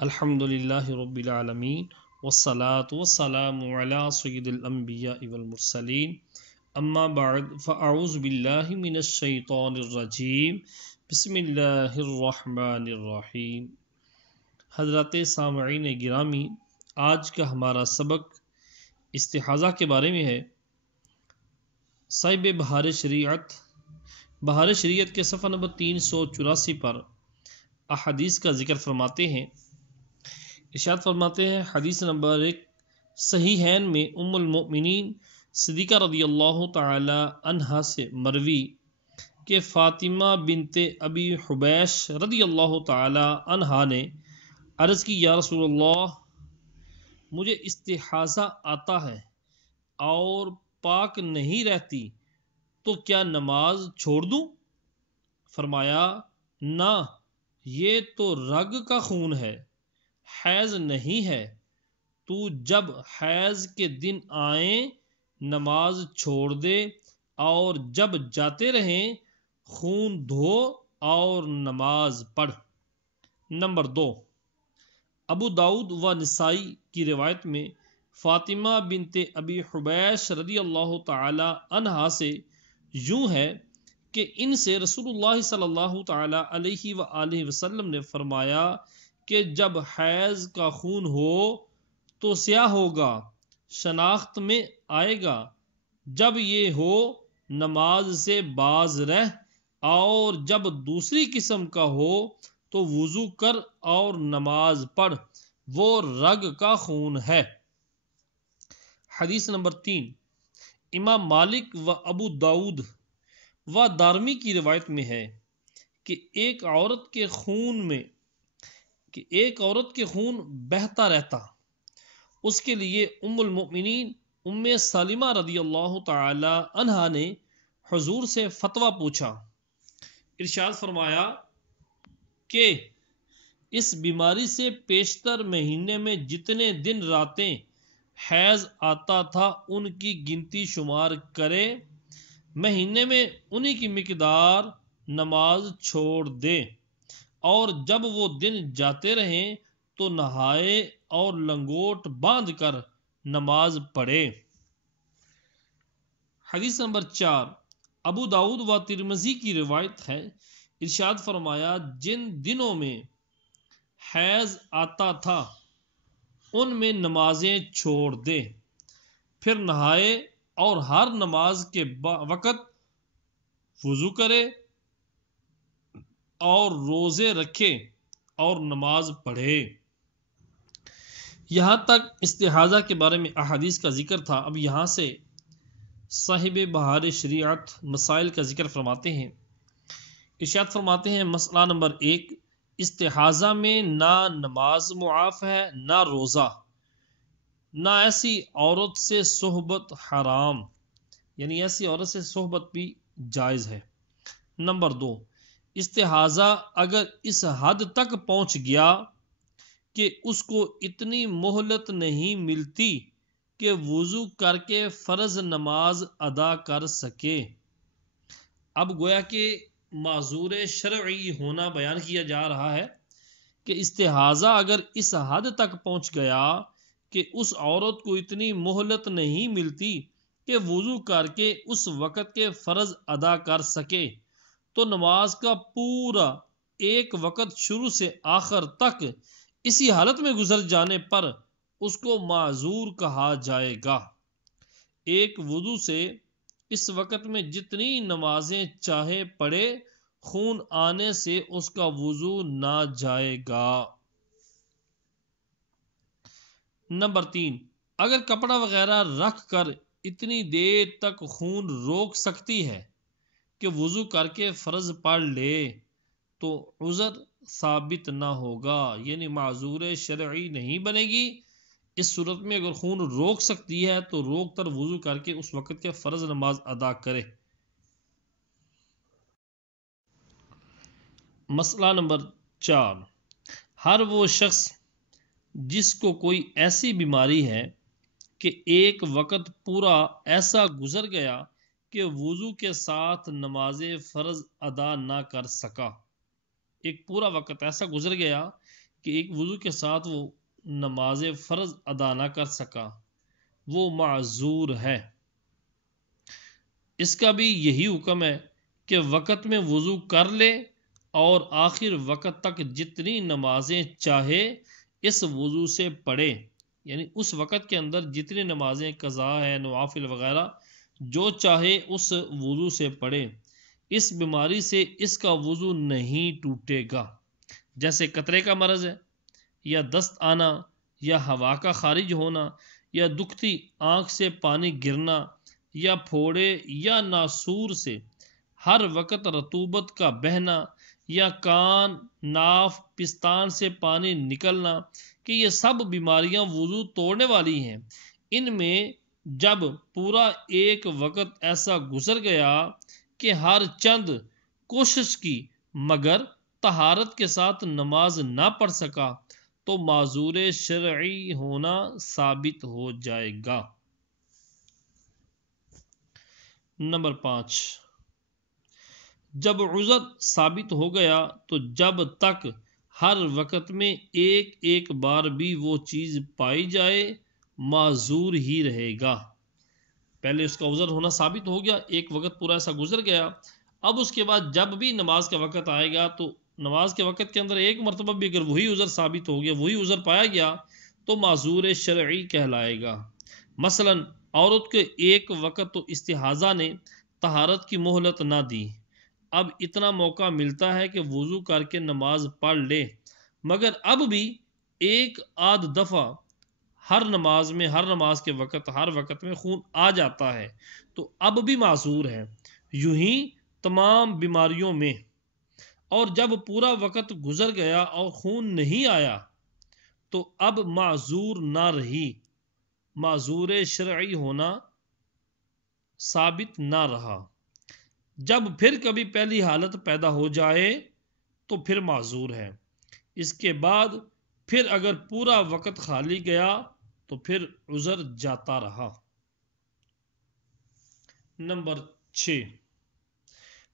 الحمدللہ رب العالمین والصلاة والسلام علی سید الانبیاء والمرسلین اما بعد فاعوذ باللہ من الشیطان الرجیم بسم اللہ الرحمن الرحیم۔ حضرات سامعین گرامی، آج کا ہمارا سبق استحاضہ کے بارے میں ہے۔ صاحب بہار شریعت کے صفحہ نمبر 384 پر احادیث کا ذکر فرماتے ہیں۔ ارشاد فرماتے ہیں حدیث نمبر 1 صحیحین میں ام المؤمنین صدیقہ رضی اللہ تعالی عنہا سے مروی کہ فاطمہ بنت ابی حبیش رضی اللہ تعالی عنہا نے عرض کی، یا رسول اللہ، مجھے استحاضہ آتا ہے اور پاک نہیں رہتی، تو کیا نماز چھوڑ دوں؟ فرمایا، نہ، یہ تو رگ کا خون ہے، حیض نہیں ہے۔ تو جب حیض کے دن آئیں نماز چھوڑ دے، اور جب جاتے رہیں خون دھو اور نماز پڑھ۔ نمبر 2، ابو داؤد و نسائی کی روایت میں فاطمہ بنت ابی حبیش رضی اللہ تعالی عنہا سے یوں ہے کہ ان سے رسول اللہ صلی اللہ تعالی علیہ وآلہ وسلم نے فرمایا کہ جب حیض کا خون ہو تو سیاہ ہوگا، شناخت میں آئے گا، جب یہ ہو نماز سے باز رہ، اور جب دوسری قسم کا ہو تو وضو کر اور نماز پڑھ، وہ رگ کا خون ہے۔ حدیث نمبر 3، امام مالک و ابو داؤد و دارمی کی روایت میں ہے کہ ایک عورت کے خون بہتا رہتا، اس کے لیے ام المؤمنین ام سلمہ رضی اللہ تعالی عنہا نے حضور سے فتویٰ پوچھا۔ ارشاد فرمایا کہ اس بیماری سے پیشتر مہینے میں جتنے دن راتیں حیض آتا تھا ان کی گنتی شمار کرے، مہینے میں انہی کی مقدار نماز چھوڑ دے، اور جب وہ دن جاتے رہیں تو نہائے اور لنگوٹ باندھ کر نماز پڑھے۔ حدیث نمبر 4، ابو داؤد و ترمذی کی روایت ہے، ارشاد فرمایا، جن دنوں میں حیض آتا تھا ان میں نمازیں چھوڑ دے، پھر نہائے اور ہر نماز کے وقت وضو کرے اور روزے رکھے اور نماز پڑھے۔ یہاں تک استحاضہ کے بارے میں احادیث کا ذکر تھا۔ اب یہاں سے صاحب بہار شریعت مسائل کا ذکر فرماتے ہیں۔ ارشاد فرماتے ہیں، مسئلہ نمبر 1، استحاضہ میں نہ نماز معاف ہے نہ روزہ، نہ ایسی عورت سے صحبت حرام، یعنی ایسی عورت سے صحبت بھی جائز ہے۔ نمبر 2، استحاضہ اگر اس حد تک پہنچ گیا کہ اس کو اتنی مہلت نہیں ملتی کہ وضو کر کے فرض نماز ادا کر سکے۔ اب گویا کہ معذور شرعی ہونا بیان کیا جا رہا ہے کہ استحاضہ اگر اس حد تک پہنچ گیا کہ اس عورت کو اتنی مہلت نہیں ملتی کہ وضو کر کے اس وقت کے فرض ادا کر سکے، تو نماز کا پورا ایک وقت شروع سے آخر تک اسی حالت میں گزر جانے پر اس کو معذور کہا جائے گا۔ ایک وضو سے اس وقت میں جتنی نمازیں چاہے پڑھے، خون آنے سے اس کا وضو نہ جائے گا۔ نمبر 3، اگر کپڑا وغیرہ رکھ کر اتنی دیر تک خون روک سکتی ہے کہ وضو کر کے فرض پڑھ لے تو عذر ثابت نہ ہوگا، یعنی معذور شرعی نہیں بنے گی۔ اس صورت میں اگر خون روک سکتی ہے تو روک کر وضو کر کے اس وقت کے فرض نماز ادا کرے۔ مسئلہ نمبر 4، ہر وہ شخص جس کو کوئی ایسی بیماری ہے کہ ایک وقت پورا ایسا گزر گیا کہ وضو کے ساتھ نماز فرض ادا نہ کر سکا، ایک پورا وقت ایسا گزر گیا کہ ایک وضو کے ساتھ وہ نماز فرض ادا نہ کر سکا، وہ معذور ہے۔ اس کا بھی یہی حکم ہے کہ وقت میں وضو کر لے اور آخر وقت تک جتنی نمازیں چاہے اس وضو سے پڑھے، یعنی اس وقت کے اندر جتنی نمازیں قضا ہے، نوافل وغیرہ جو چاہے اس وضو سے پڑھے۔ اس بیماری سے اس کا وضو نہیں ٹوٹے گا، جیسے قطرے کا مرض ہے، یا دست آنا، یا ہوا کا خارج ہونا، یا دکھتی آنکھ سے پانی گرنا، یا پھوڑے یا ناسور سے ہر وقت رطوبت کا بہنا، یا کان، ناف، پستان سے پانی نکلنا، کہ یہ سب بیماریاں وضو توڑنے والی ہیں۔ ان میں جب پورا ایک وقت ایسا گزر گیا کہ ہر چند کوشش کی مگر طہارت کے ساتھ نماز نہ پڑھ سکا تو معذور شرعی ہونا ثابت ہو جائے گا۔ نمبر 5، جب عذر ثابت ہو گیا تو جب تک ہر وقت میں ایک ایک بار بھی وہ چیز پائی جائے معذور ہی رہے گا۔ پہلے اس کا عذر ہونا ثابت ہو گیا، ایک وقت پورا ایسا گزر گیا، اب اس کے بعد جب بھی نماز کا وقت آئے گا تو نماز کے وقت کے اندر ایک مرتبہ بھی اگر وہی عذر ثابت ہو گیا، وہی عذر پایا گیا تو معذور شرعی کہلائے گا۔ مثلا عورت کے ایک وقت تو استحاضہ نے طہارت کی مہلت نہ دی، اب اتنا موقع ملتا ہے کہ وضو کر کے نماز پڑھ لے، مگر اب بھی ایک آدھ دفعہ ہر نماز کے وقت ہر وقت میں خون آ جاتا ہے تو اب بھی معذور ہے۔ یوں ہی تمام بیماریوں میں، اور جب پورا وقت گزر گیا اور خون نہیں آیا تو اب معذور نہ رہی، معذور شرعی ہونا ثابت نہ رہا۔ جب پھر کبھی پہلی حالت پیدا ہو جائے تو پھر معذور ہے، اس کے بعد پھر اگر پورا وقت خالی گیا تو پھر عذر جاتا رہا۔ نمبر 6،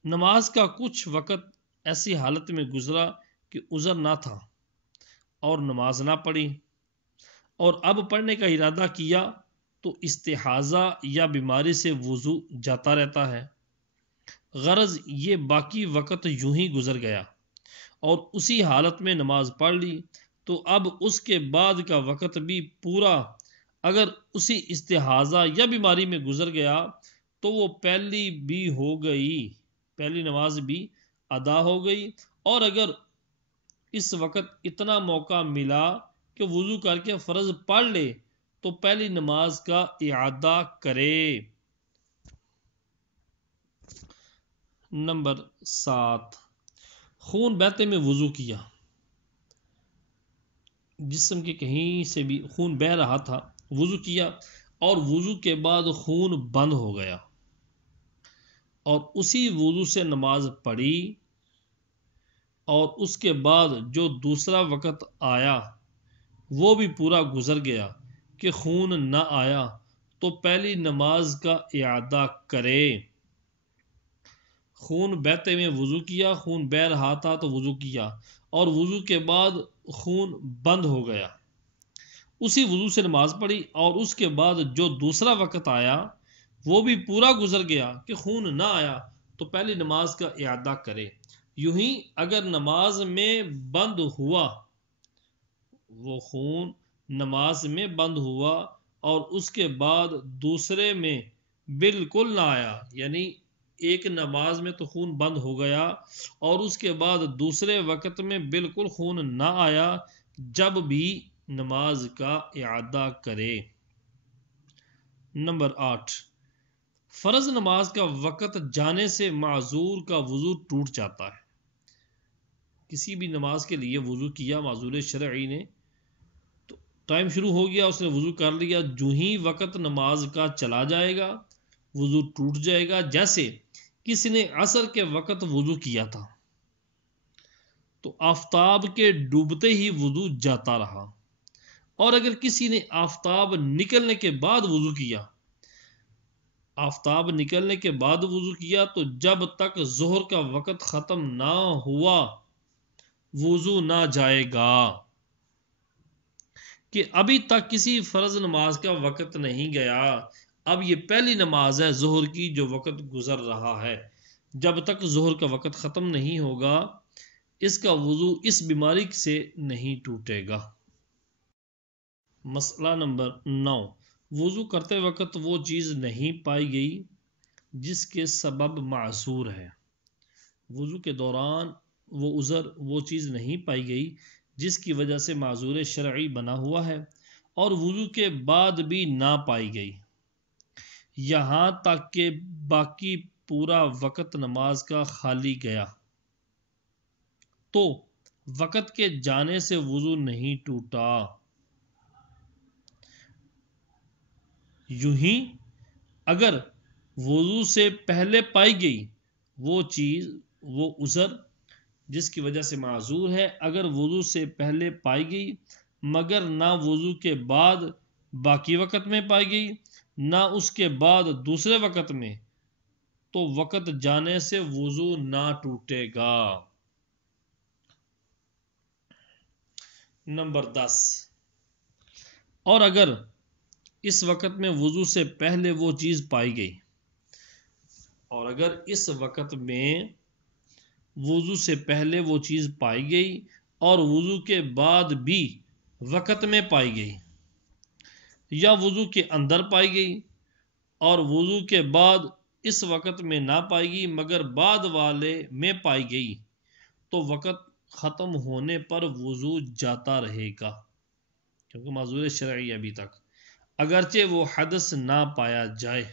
نماز کا کچھ وقت ایسی حالت میں گزرا کہ عذر نہ تھا اور نماز نہ پڑھی، اور اب پڑھنے کا ارادہ کیا تو استحاضہ یا بیماری سے وضو جاتا رہتا ہے، غرض یہ باقی وقت یوں ہی گزر گیا اور اسی حالت میں نماز پڑھ لی تو اب اس کے بعد کا وقت بھی پورا اگر اسی استحاضہ یا بیماری میں گزر گیا تو وہ پہلی بھی ہو گئی، پہلی نماز بھی ادا ہو گئی، اور اگر اس وقت اتنا موقع ملا کہ وضو کر کے فرض پڑھ لے تو پہلی نماز کا اعادہ کرے۔ نمبر 7، خون بہتے میں وضو کیا، جسم کے کہیں سے بھی خون بہہ رہا تھا، وضو کیا اور وضو کے بعد خون بند ہو گیا اور اسی وضو سے نماز پڑھی، اور اس کے بعد جو دوسرا وقت آیا وہ بھی پورا گزر گیا کہ خون نہ آیا تو پہلی نماز کا اعادہ کرے۔ خون بہتے میں وضو کیا، خون بہہ رہا تھا تو وضو کیا اور وضو کے بعد خون بند ہو گیا، اسی وضو سے نماز پڑھی، اور اس کے بعد جو دوسرا وقت آیا وہ بھی پورا گزر گیا کہ خون نہ آیا تو پہلی نماز کا اعادہ کرے۔ یوں ہی اگر نماز میں بند ہوا، وہ خون نماز میں بند ہوا اور اس کے بعد دوسرے میں بالکل نہ آیا، یعنی ایک نماز میں تو خون بند ہو گیا اور اس کے بعد دوسرے وقت میں بالکل خون نہ آیا، جب بھی نماز کا اعادہ کرے۔ نمبر 8، فرض نماز کا وقت جانے سے معذور کا وضو ٹوٹ جاتا ہے۔ کسی بھی نماز کے لیے وضو کیا معذور شرعی نے، تو ٹائم شروع ہو گیا، اس نے وضو کر لیا، جو ہی وقت نماز کا چلا جائے گا وضو ٹوٹ جائے گا۔ جیسے کسی نے عصر کے وقت وضو کیا تھا تو آفتاب کے ڈوبتے ہی وضو جاتا رہا، اور اگر کسی نے آفتاب نکلنے کے بعد وضو کیا، آفتاب نکلنے کے بعد وضو کیا تو جب تک ظہر کا وقت ختم نہ ہوا وضو نہ جائے گا۔ کہ ابھی تک کسی فرض نماز کا وقت نہیں گیا، اب یہ پہلی نماز ہے ظہر کی جو وقت گزر رہا ہے، جب تک ظہر کا وقت ختم نہیں ہوگا اس کا وضو اس بیماری سے نہیں ٹوٹے گا۔ مسئلہ نمبر 9، وضو کرتے وقت وہ چیز نہیں پائی گئی جس کے سبب معذور ہے۔ وضو کے دوران وہ عذر، وہ چیز نہیں پائی گئی جس کی وجہ سے معذور شرعی بنا ہوا ہے، اور وضو کے بعد بھی نہ پائی گئی، یہاں تک کہ باقی پورا وقت نماز کا خالی گیا، تو وقت کے جانے سے وضو نہیں ٹوٹا۔ یوں ہی اگر وضو سے پہلے پائی گئی وہ چیز، وہ عذر جس کی وجہ سے معذور ہے، اگر وضو سے پہلے پائی گئی مگر نہ وضو کے بعد باقی وقت میں پائی گئی نہ اس کے بعد دوسرے وقت میں، تو وقت جانے سے وضو نہ ٹوٹے گا۔ نمبر 10، اور اگر اس وقت میں وضو سے پہلے وہ چیز پائی گئی، اور اگر اس وقت میں وضو سے پہلے وہ چیز پائی گئی اور وضو کے بعد بھی وقت میں پائی گئی، یا وضو کے اندر پائی گئی اور وضو کے بعد اس وقت میں نہ پائی گئی مگر بعد والے میں پائی گئی، تو وقت ختم ہونے پر وضو جاتا رہے گا، کیونکہ معذور شرعی ابھی تک، اگرچہ وہ حدث نہ پایا جائے۔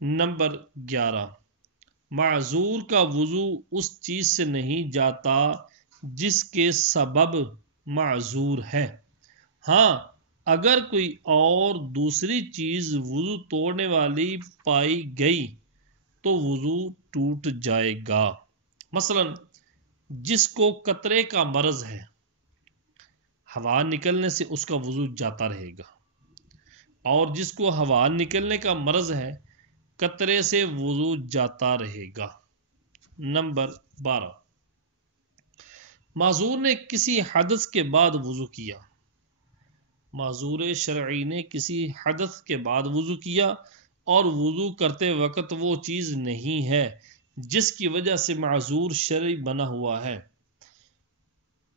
نمبر 11، معذور کا وضو اس چیز سے نہیں جاتا جس کے سبب معذور ہے، ہاں اگر کوئی اور دوسری چیز وضو توڑنے والی پائی گئی تو وضو ٹوٹ جائے گا۔ مثلا جس کو قطرے کا مرض ہے، ہوا نکلنے سے اس کا وضو جاتا رہے گا، اور جس کو ہوا نکلنے کا مرض ہے قطرے سے وضو جاتا رہے گا۔ نمبر 12، معذور نے کسی حدث کے بعد وضو کیا، معذور شرعی نے کسی حدث کے بعد وضو کیا اور وضو کرتے وقت وہ چیز نہیں ہے جس کی وجہ سے معذور شرعی بنا ہوا ہے۔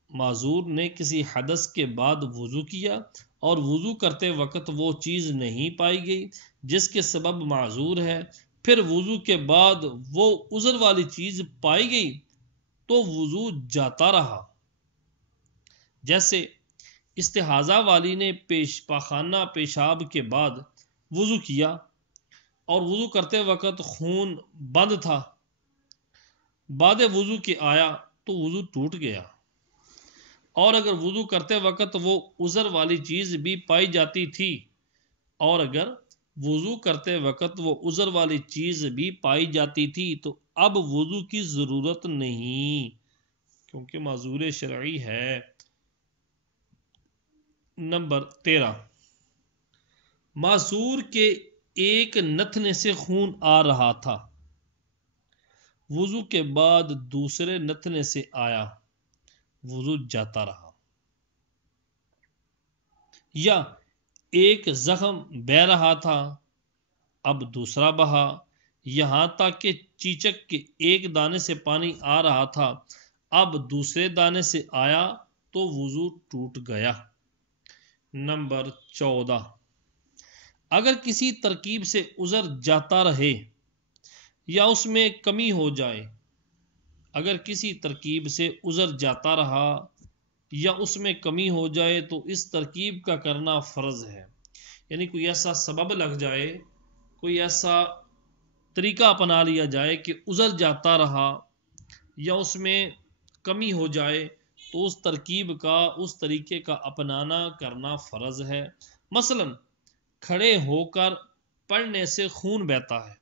معذور نے کسی حدث کے بعد وضو کیا اور وضو کرتے وقت وہ چیز نہیں پائی گئی جس کے سبب معذور ہے، پھر وضو کے بعد وہ عذر والی چیز پائی گئی تو وضو جاتا رہا۔ جیسے استحاضہ والی نے پاخانہ پیشاب کے بعد وضو کیا اور وضو کرتے وقت خون بند تھا، بعد وضو کے آیا تو وضو ٹوٹ گیا، اور اگر وضو کرتے وقت وہ عذر والی چیز بھی پائی جاتی تھی، اور اگر وضو کرتے وقت وہ عذر والی چیز بھی پائی جاتی تھی تو اب وضو کی ضرورت نہیں، کیونکہ معذور شرعی ہے۔ نمبر 13، معذور کے ایک نتنے سے خون آ رہا تھا، وضو کے بعد دوسرے نتنے سے آیا، وضو جاتا رہا۔ یا ایک زخم بہہ رہا تھا، اب دوسرا بہا، یہاں تک کہ چیچک کے ایک دانے سے پانی آ رہا تھا، اب دوسرے دانے سے آیا تو وضو ٹوٹ گیا۔ نمبر 14، اگر کسی ترکیب سے عذر جاتا رہے یا اس میں کمی ہو جائے، اگر کسی ترکیب سے عذر جاتا رہا یا اس میں کمی ہو جائے تو اس ترکیب کا کرنا فرض ہے، یعنی کوئی ایسا سبب لگ جائے، کوئی ایسا طریقہ اپنا لیا جائے کہ عذر جاتا رہا یا اس میں کمی ہو جائے تو اس ترکیب کا، اس طریقے کا اپنانا کرنا فرض ہے۔ مثلا کھڑے ہو کر پڑھنے سے خون بہتا ہے،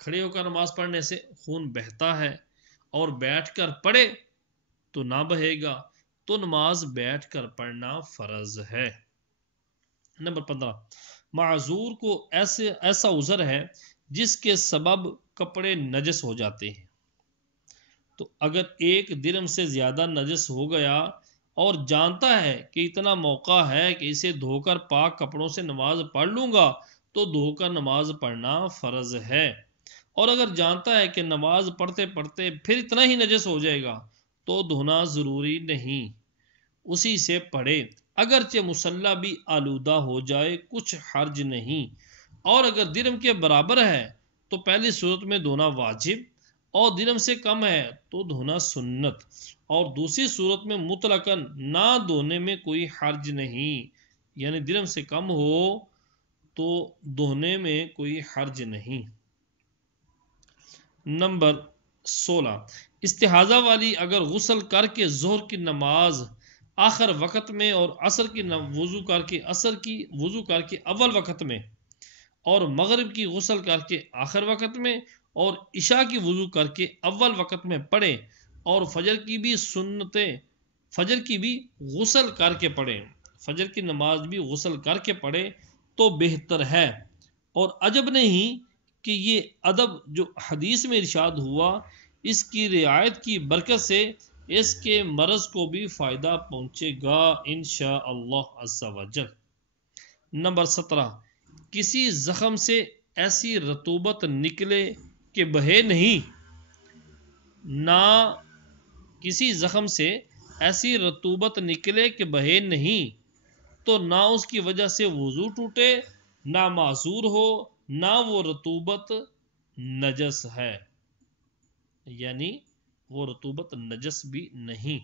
کھڑے ہو کر نماز پڑھنے سے خون بہتا ہے اور بیٹھ کر پڑھے تو نہ بہے گا، تو نماز بیٹھ کر پڑھنا فرض ہے۔ نمبر 15، معذور کو ایسا عذر ہے جس کے سبب کپڑے نجس ہو جاتے ہیں، تو اگر ایک درہم سے زیادہ نجس ہو گیا اور جانتا ہے کہ اتنا موقع ہے کہ اسے دھو کر پاک کپڑوں سے نماز پڑھ لوں گا تو دھو کر نماز پڑھنا فرض ہے، اور اگر جانتا ہے کہ نماز پڑھتے پڑھتے پھر اتنا ہی نجس ہو جائے گا تو دھونا ضروری نہیں، اسی سے پڑھے، اگرچہ مصلی بھی آلودہ ہو جائے کچھ حرج نہیں، اور اگر درم کے برابر ہے تو پہلی صورت میں دھونا واجب، اور درم سے کم ہے تو دھونا سنت، اور دوسری صورت میں مطلقاً نہ دھونے میں کوئی حرج نہیں، یعنی درم سے کم ہو تو دھونے میں کوئی حرج نہیں۔ نمبر 16، استحاضہ والی اگر غسل کر کے ظہر کی نماز آخر وقت میں اور عصر کی وضو کر کے اول وقت میں اور مغرب کی غسل کر کے آخر وقت میں اور عشاء کی وضو کر کے اول وقت میں پڑھے اور فجر کی بھی غسل کر کے پڑھے، فجر کی نماز بھی غسل کر کے پڑھے تو بہتر ہے، اور عجب نہیں کہ یہ ادب جو حدیث میں ارشاد ہوا اس کی رعایت کی برکت سے اس کے مرض کو بھی فائدہ پہنچے گا انشاءاللہ عز و جل۔ نمبر 17، کسی زخم سے ایسی رطوبت نکلے کہ بہے نہیں، نہ کسی زخم سے ایسی رطوبت نکلے کہ بہے نہیں تو نہ اس کی وجہ سے وضو ٹوٹے، نہ معذور ہو، نہ وہ رطوبت نجس ہے، یعنی وہ رطوبت نجس بھی نہیں۔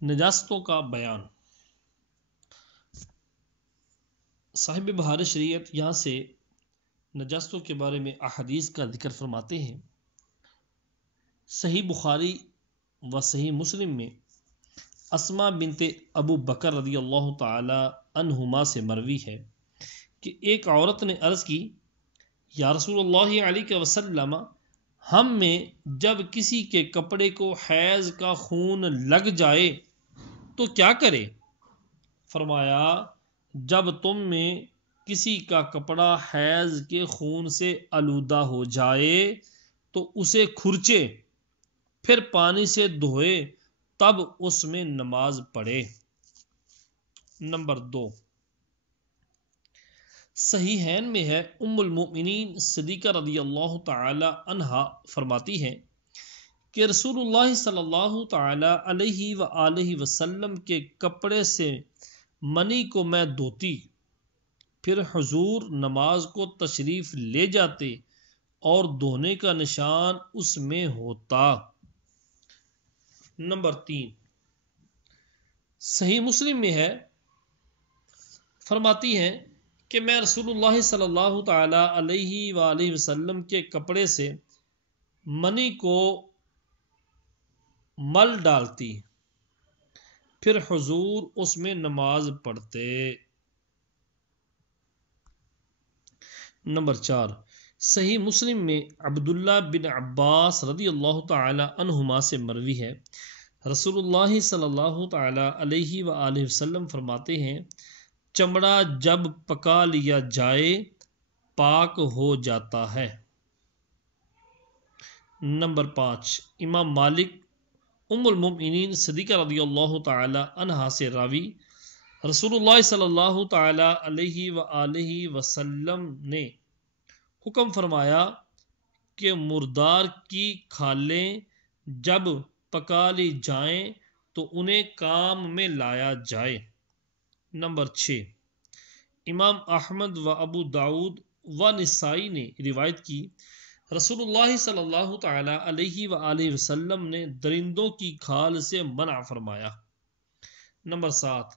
نجاستوں کا بیان، صاحب بہار شریعت یہاں سے نجاستوں کے بارے میں احادیث کا ذکر فرماتے ہیں۔ صحیح بخاری و صحیح مسلم میں اسماء بنت ابو بکر رضی اللہ تعالی عنہما سے مروی ہے کہ ایک عورت نے عرض کی، یا رسول اللہ علیہ وسلم، ہم میں جب کسی کے کپڑے کو حیض کا خون لگ جائے تو کیا کرے؟ فرمایا، جب تم میں کسی کا کپڑا حیض کے خون سے آلودہ ہو جائے تو اسے کھرچے، پھر پانی سے دھوئے، تب اس میں نماز پڑھے۔ نمبر 2، صحیحین میں ہے، ام المؤمنین صدیقہ رضی اللہ تعالی عنہا فرماتی ہیں کہ رسول اللہ صلی اللہ تعالی علیہ وآلہ وسلم کے کپڑے سے منی کو میں دھوتی، پھر حضور نماز کو تشریف لے جاتے اور دھونے کا نشان اس میں ہوتا۔ نمبر 3، صحیح مسلم میں ہے، فرماتی ہیں کہ میں رسول اللہ صلی اللہ تعالی علیہ وآلہ وسلم کے کپڑے سے منی کو مل ڈالتی، پھر حضور اس میں نماز پڑھتے۔ نمبر 4، صحیح مسلم میں عبداللہ بن عباس رضی اللہ تعالی عنہما سے مروی ہے، رسول اللہ صلی اللہ تعالی علیہ وآلہ وسلم فرماتے ہیں، چمڑا جب پکا لیا جائے پاک ہو جاتا ہے۔ نمبر 5، امام مالک ام المؤمنین صدیقہ رضی اللہ تعالی عنہا سے راوی، رسول اللہ صلی اللہ تعالی علیہ وآلہ وسلم نے حکم فرمایا کہ مردار کی کھالیں جب پکا لی جائیں تو انہیں کام میں لایا جائے۔ نمبر 6، امام احمد و ابو داود و نسائی نے روایت کی، رسول اللہ صلی اللہ تعالی علیہ وآلہ وسلم نے درندوں کی کھال سے منع فرمایا۔ نمبر 7،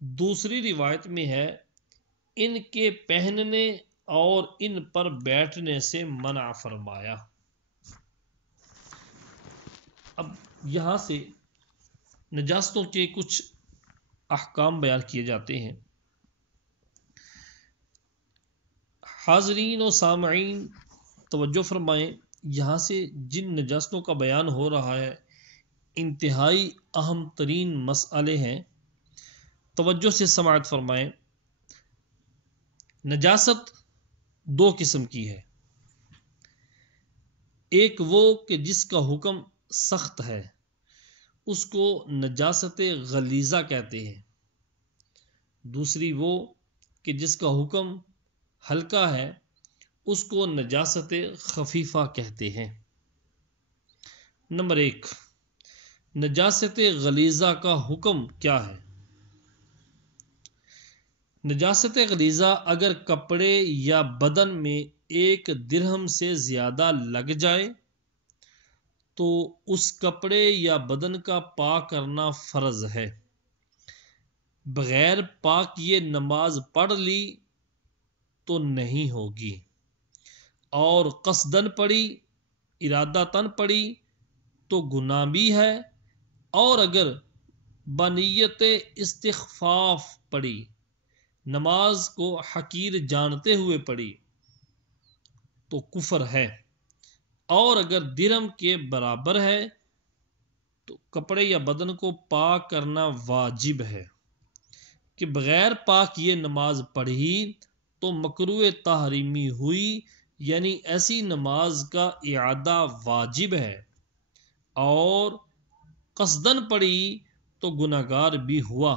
دوسری روایت میں ہے، ان کے پہننے اور ان پر بیٹھنے سے منع فرمایا۔ اب یہاں سے نجاستوں کے کچھ احکام بیان کیے جاتے ہیں۔ حاضرین و سامعین توجہ فرمائیں، یہاں سے جن نجاستوں کا بیان ہو رہا ہے انتہائی اہم ترین مسئلے ہیں، توجہ سے سماعت فرمائیں۔ نجاست 2 قسم کی ہے، ایک وہ کہ جس کا حکم سخت ہے، اس کو نجاست غلیظہ کہتے ہیں، دوسری وہ کہ جس کا حکم ہلکا ہے اس کو نجاست خفیفہ کہتے ہیں۔ نمبر 1، نجاست غلیظہ کا حکم کیا ہے؟ نجاست غلیظہ اگر کپڑے یا بدن میں 1 درہم سے زیادہ لگ جائے تو اس کپڑے یا بدن کا پاک کرنا فرض ہے۔ بغیر پاک یہ نماز پڑھ لی تو نہیں ہوگی، اور قصدن پڑھی، ارادتاً پڑھی تو گناہ بھی ہے، اور اگر بنیت استخفاف پڑھی، نماز کو حقیر جانتے ہوئے پڑھی تو کفر ہے، اور اگر درہم کے برابر ہے تو کپڑے یا بدن کو پاک کرنا واجب ہے۔ کہ بغیر پاک یہ نماز پڑھی تو مکروہ تحریمی ہوئی، یعنی ایسی نماز کا اعادہ واجب ہے، اور قصدن پڑھی تو گناہگار بھی ہوا،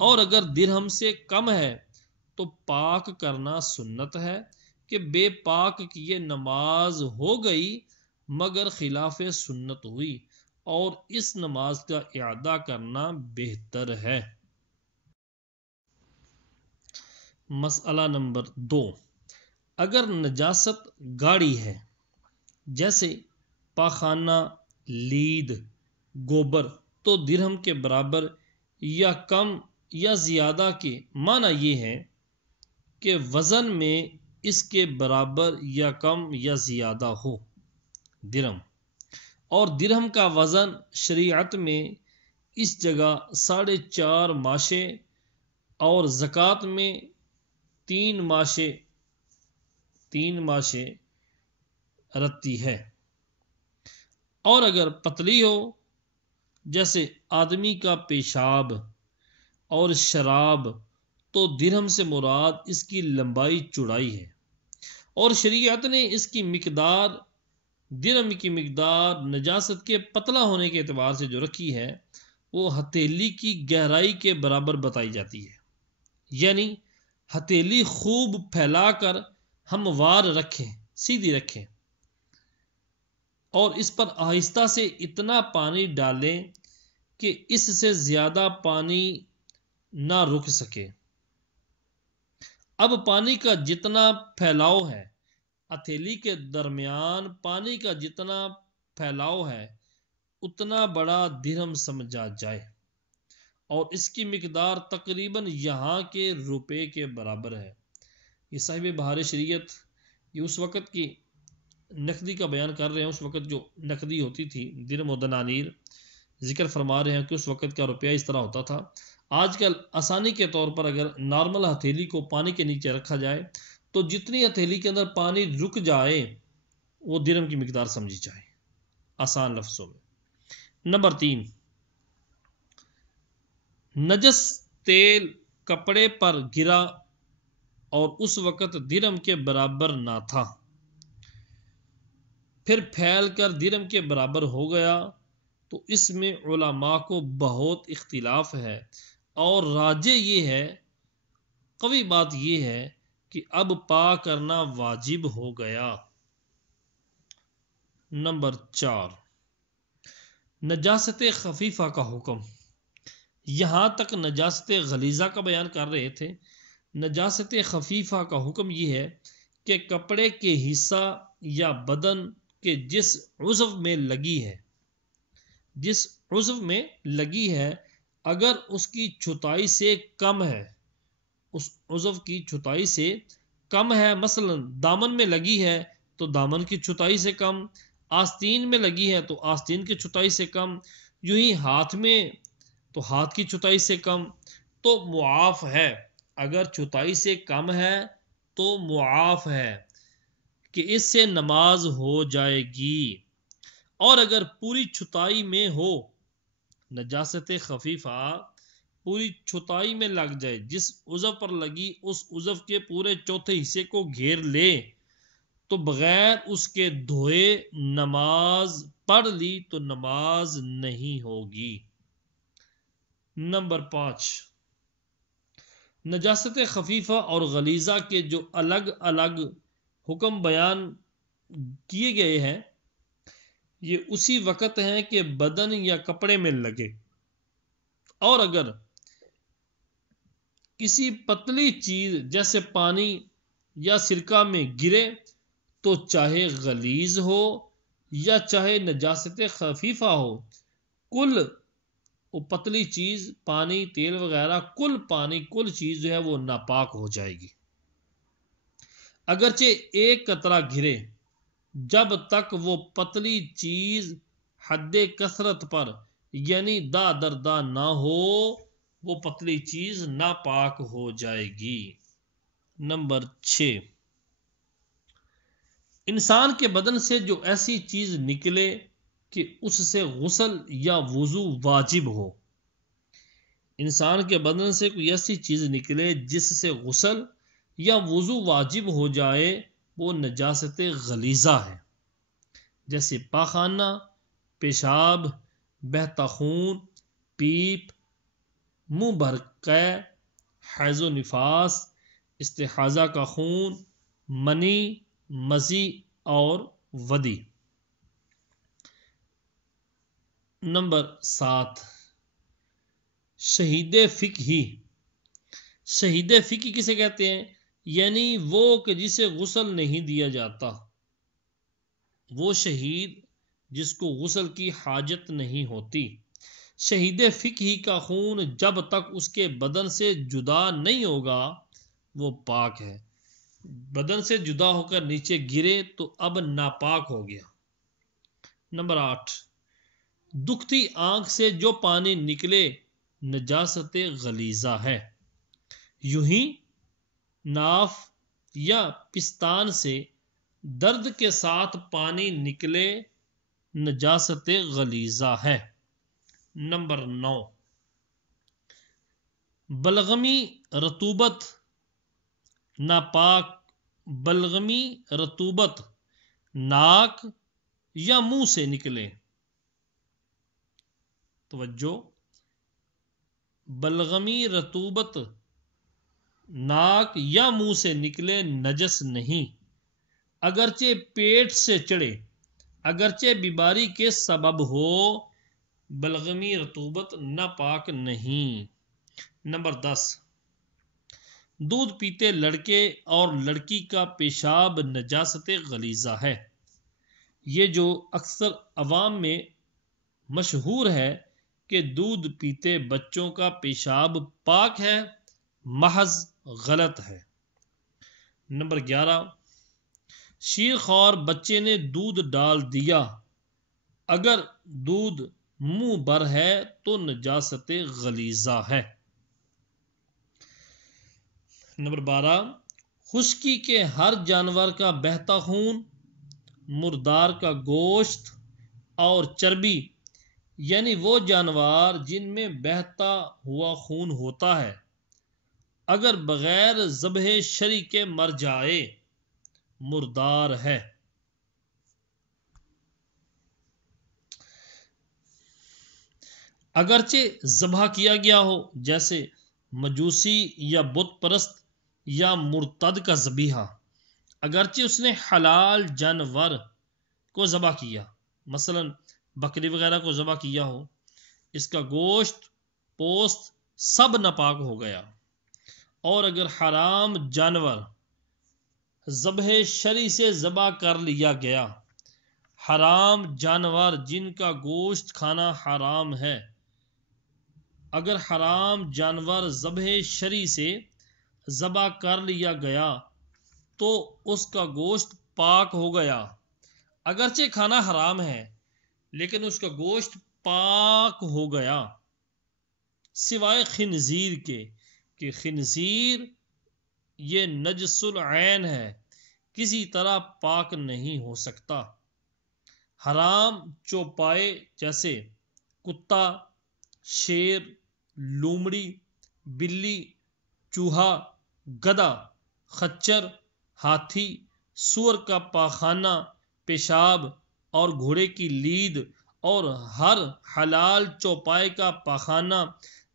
اور اگر درہم سے کم ہے تو پاک کرنا سنت ہے۔ کہ بے پاک کی یہ نماز ہو گئی مگر خلاف سنت ہوئی، اور اس نماز کا اعادہ کرنا بہتر ہے۔ مسئلہ نمبر 2، اگر نجاست گاڑی ہے جیسے پاخانہ، لید، گوبر تو درہم کے برابر یا کم یا زیادہ کے معنی یہ ہے کہ وزن میں اس کے برابر یا کم یا زیادہ ہو درہم، اور درہم کا وزن شریعت میں اس جگہ 4.5 ماشے اور زکوٰۃ میں 3 ماشے رتی ہے، اور اگر پتلی ہو جیسے آدمی کا پیشاب اور شراب تو درہم سے مراد اس کی لمبائی چوڑائی ہے، اور شریعت نے اس کی مقدار درہم کی مقدار نجاست کے پتلا ہونے کے اعتبار سے جو رکھی ہے وہ ہتھیلی کی گہرائی کے برابر بتائی جاتی ہے، یعنی ہتھیلی خوب پھیلا کر ہموار رکھیں، سیدھی رکھیں، اور اس پر آہستہ سے اتنا پانی ڈالیں کہ اس سے زیادہ پانی نہ رک سکے۔ اب پانی کا جتنا پھیلاؤ ہے، ہتھیلی کے درمیان پانی کا جتنا پھیلاؤ ہے اتنا بڑا درہم سمجھا جائے، اور اس کی مقدار تقریباً یہاں کے روپے کے برابر ہے۔ یہ صاحب بہار شریعت یہ اس وقت کی نقدی کا بیان کر رہے ہیں، اس وقت جو نقدی ہوتی تھی درہم و دنانیر، ذکر فرما رہے ہیں کہ اس وقت کا روپیہ اس طرح ہوتا تھا۔ آج کل آسانی کے طور پر اگر نارمل ہتھیلی کو پانی کے نیچے رکھا جائے تو جتنی ہتھیلی کے اندر پانی رک جائے وہ درہم کی مقدار سمجھی جائے، آسان لفظوں میں۔ نمبر 3، نجس تیل کپڑے پر گرا اور اس وقت درہم کے برابر نہ تھا، پھر پھیل کر درہم کے برابر ہو گیا تو اس میں علماء کو بہت اختلاف ہے، اور راجح یہ ہے، قوی بات یہ ہے کہ اب پاک کرنا واجب ہو گیا۔ نمبر 4، نجاست خفیفہ کا حکم۔ یہاں تک نجاست غلیظہ کا بیان کر رہے تھے، نجاست خفیفہ کا حکم یہ ہے کہ کپڑے کے حصہ یا بدن کے جس عضو میں لگی ہے اگر اس کی چھتائی سے کم ہے، اس عضو کی چھتائی سے کم ہے، مثلا دامن میں لگی ہے تو دامن کی چھتائی سے کم، آستین میں لگی ہے تو آستین کی چھتائی سے کم، یوں ہی ہاتھ میں تو ہاتھ کی چھتائی سے کم، تو معاف ہے۔ اگر چھتائی سے کم ہے تو معاف ہے کہ اس سے نماز ہو جائے گی، اور اگر پوری چھتائی میں ہو، نجاست خفیفہ پوری چھتائی میں لگ جائے، جس عضو پر لگی اس عضو کے پورے چوتھے حصے کو گھیر لے تو بغیر اس کے دھوئے نماز پڑھ لی تو نماز نہیں ہوگی۔ نمبر 5، نجاست خفیفہ اور غلیظہ کے جو الگ الگ حکم بیان کیے گئے ہیں یہ اسی وقت ہیں کہ بدن یا کپڑے میں لگے، اور اگر کسی پتلی چیز جیسے پانی یا سرکہ میں گرے تو چاہے غلیظ ہو یا چاہے نجاست خفیفہ ہو، کل وہ پتلی چیز پانی تیل وغیرہ کل چیز جو ہے وہ ناپاک ہو جائے گی، اگرچہ ایک قطرہ گرے، جب تک وہ پتلی چیز حد کثرت پر یعنی دا در دا نہ ہو وہ پتلی چیز ناپاک ہو جائے گی۔ نمبر 6، انسان کے بدن سے جو ایسی چیز نکلے کہ اس سے غسل یا وضو واجب ہو، انسان کے بدن سے کوئی ایسی چیز نکلے جس سے غسل یا وضو واجب ہو جائے وہ نجاست غلیظہ ہے، جیسے پاخانہ، پیشاب، بہتا خون، پیپ، منہ بھر قے، حیض و نفاس، استحاضہ کا خون، منی، مزی اور ودی۔ نمبر 7، شہید فقہی۔ شہید فقہی کسے کہتے ہیں؟ یعنی وہ کہ جسے غسل نہیں دیا جاتا، وہ شہید جس کو غسل کی حاجت نہیں ہوتی۔ شہید فقہی کا خون جب تک اس کے بدن سے جدا نہیں ہوگا وہ پاک ہے، بدن سے جدا ہو کر نیچے گرے تو اب ناپاک ہو گیا۔ نمبر 8، دکھتی آنکھ سے جو پانی نکلے نجاست غلیظہ ہے، یوں ہی ناف یا پستان سے درد کے ساتھ پانی نکلے نجاست غلیظہ ہے۔ نمبر 9، بلغمی رطوبت ناپاک، بلغمی رطوبت ناک یا منہ سے نکلے، توجہ، بلغمی رطوبت ناک یا منہ سے نکلے نجس نہیں، اگرچہ پیٹ سے چڑھے، اگرچہ بیماری کے سبب ہو، بلغمی رطوبت ناپاک نہیں۔ نمبر 10، دودھ پیتے لڑکے اور لڑکی کا پیشاب نجاست غلیظہ ہے، یہ جو اکثر عوام میں مشہور ہے کہ دودھ پیتے بچوں کا پیشاب پاک ہے، محض غلط ہے۔ نمبر 11، شیر خوار بچے نے دودھ ڈال دیا، اگر دودھ منہ بر ہے تو نجاست غلیظہ ہے۔ نمبر 12، خشکی کے ہر جانور کا بہتا خون، مردار کا گوشت اور چربی، یعنی وہ جانور جن میں بہتا ہوا خون ہوتا ہے، اگر بغیر ذبح شرعی کے مر جائے مردار ہے۔ اگرچہ ذبح کیا گیا ہو، جیسے مجوسی یا بت پرست یا مرتد کا ذبیحہ، اگرچہ اس نے حلال جانور کو ذبح کیا، مثلا بکری وغیرہ کو ذبح کیا ہو، اس کا گوشت، پوست سب ناپاک ہو گیا، اور اگر حرام جانور ذبح شرعی سے ذبح کر لیا گیا، حرام جانور جن کا گوشت کھانا حرام ہے، اگر حرام جانور ذبح شرعی سے ذبح کر لیا گیا تو اس کا گوشت پاک ہو گیا، اگرچہ کھانا حرام ہے لیکن اس کا گوشت پاک ہو گیا، سوائے خنزیر کے کہ خنزیر یہ نجس العین ہے، کسی طرح پاک نہیں ہو سکتا۔ حرام چوپائے جیسے کتا، شیر، لومڑی، بلی، چوہا، گدھا، خچر، ہاتھی، سور کا پاخانہ، پیشاب اور گھوڑے کی لید اور ہر حلال چوپائے کا پاخانہ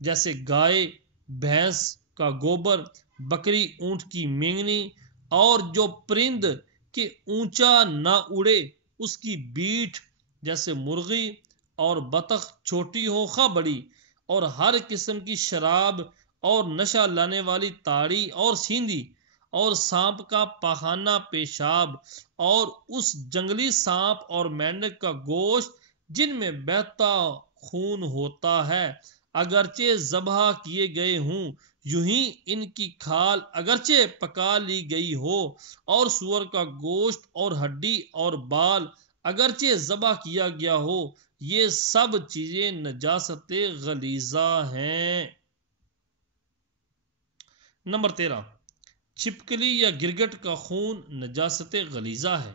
جیسے گائے بھینس کا گوبر، بکری اونٹ کی مینگنی، اور جو پرند کہ اونچا نہ اڑے اس کی بیٹھ جیسے مرغی اور بطخ چھوٹی ہو خواہ بڑی، اور ہر قسم کی شراب اور نشہ لانے والی تاڑی اور سیندی، اور سانپ کا پاخانہ پیشاب، اور اس جنگلی سانپ اور مینڈک کا گوشت جن میں بہتا خون ہوتا ہے، اگرچہ ذبح کیے گئے ہوں، یوں ہی ان کی کھال اگرچہ پکا لی گئی ہو، اور سور کا گوشت اور ہڈی اور بال اگرچہ ذبح کیا گیا ہو، یہ سب چیزیں نجاست غلیظہ ہیں۔ نمبر 13، چھپکلی یا گرگٹ کا خون نجاست غلیظہ ہے۔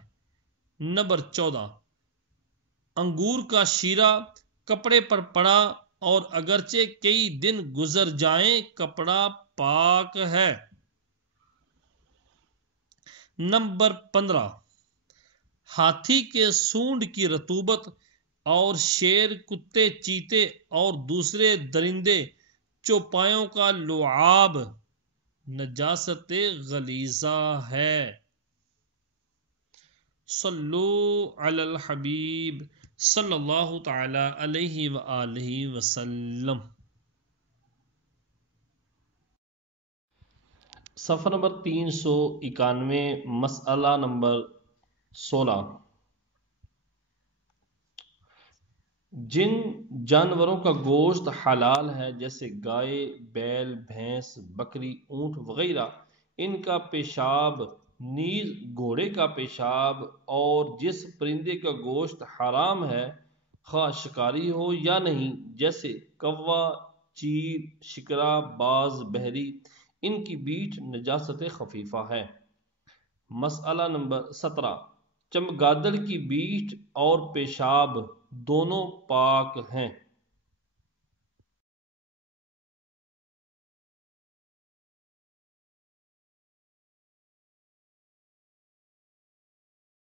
نمبر 14، انگور کا شیرہ کپڑے پر پڑا اور اگرچہ کئی دن گزر جائیں کپڑا پاک ہے۔ نمبر 15، ہاتھی کے سونڈ کی رطوبت اور شیر، کتے، چیتے اور دوسرے درندے چوپایوں کا لعاب نجاست غلیظہ ہے۔ صلو علی الحبیب صلی اللہ تعالی علیہ وآلہ وسلم۔ صفحہ نمبر 391، مسئلہ نمبر 16۔ جن جانوروں کا گوشت حلال ہے جیسے گائے، بیل، بھینس، بکری، اونٹ وغیرہ، ان کا پیشاب نیز گھوڑے کا پیشاب، اور جس پرندے کا گوشت حرام ہے خواہ شکاری ہو یا نہیں جیسے کوا، چیل، شکرا، باز، بحری، ان کی بیٹ نجاست خفیفہ ہے۔ مسئلہ نمبر 17، چمگادڑ کی بیٹ اور پیشاب دونوں پاک ہیں۔